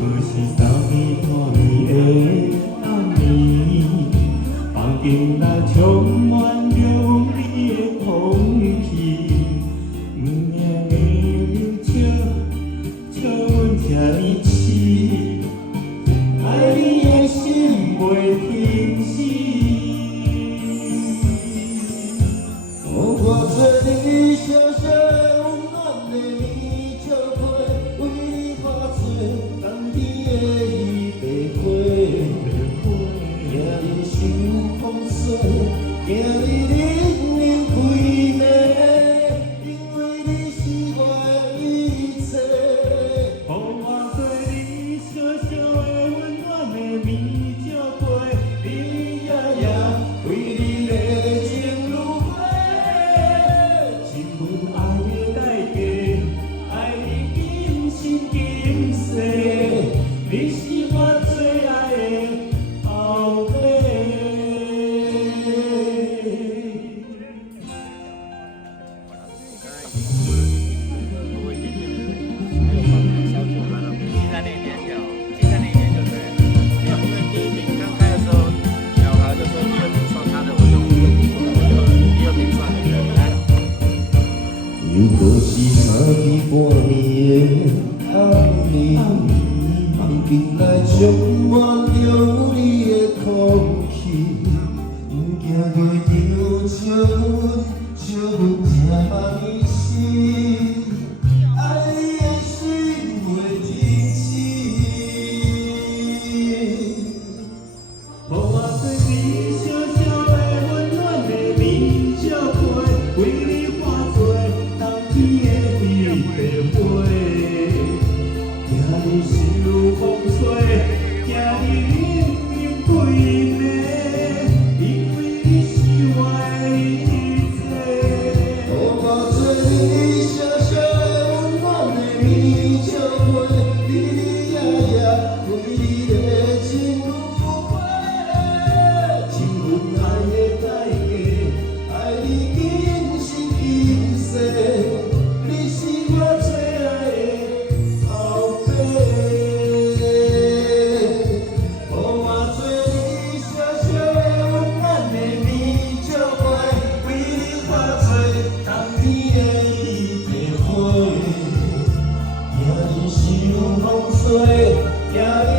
就是三更半暝的暗暝，房间内充满着你的空气，不命的笑，笑阮这呢痴，爱你的心袂停止。我做你小小温暖的棉照被，为你化作冬天的伊白花。惊你受风霜，惊你冷冷规暝，因为你是我的一切。予我做你小小的温暖的棉照被，你夜夜为你热情如火。亲阮爱的代价，爱你今生今世，你是我最爱的后辈。又搁是三更半暝的暗暝，房间内充满着你的空气，不惊对着笑阮，笑阮这么呢痴，爱你的心袂停止。予我做你小小的温暖的棉照被，为你化作冬天的伊白花。惊你受风吹，惊你冷冷规暝，因为你是我的一切。予我做你小小的温暖的棉照被，你夜夜为你热情如火。亲阮爱的代价，爱你今生今世，你是我最爱的后辈。予我做你小小的温暖的棉照被，为你化作冬天的伊白花。惊你受风吹，惊你